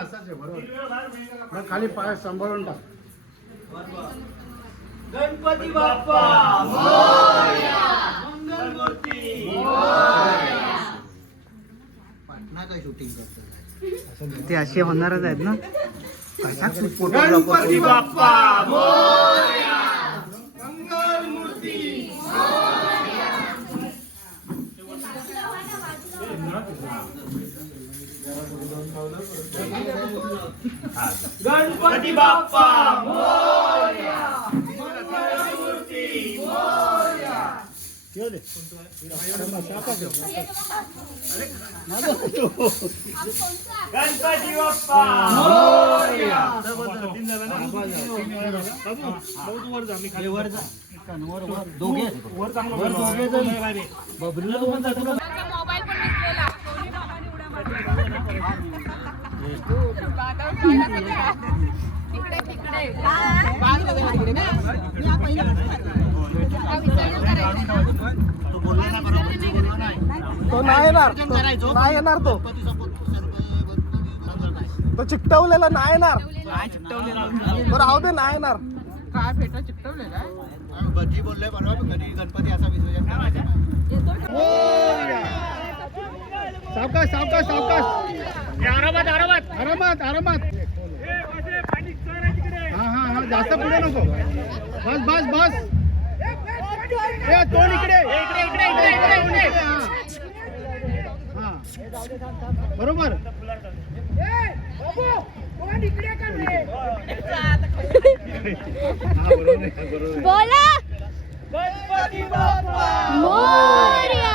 आहे बरोबर मग खाली पाय सांभाळून टाक. गणपती बाप्पा! मंगलमूर्ती! ते असे होणारच आहेत ना. कशात गणपती बाप्पा! गणपती बाप्पा गणपती बाप्पा मोरया मोबाईल पण विसरला तो नाही येणार. तो नाही येणार तो. तो चिकटवलेला नाही येणार. बरं राहू दे नाही येणार. काय फेटा चिकटवलेला भजी बोलले बरोबर कधी गणपती असा विसर्जन करायचा सावकाश सावकाश सावकाश आरामात आरामात. हा हा हा जास्त पुढे नको. बस बस बस. ए, तोंड इकडे. इकडे इकडे इकडे इकडे हा. हा. बरोबर? हा. बोला. गणपती बाप्पा मोरया.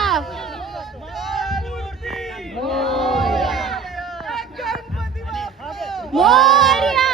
मोरया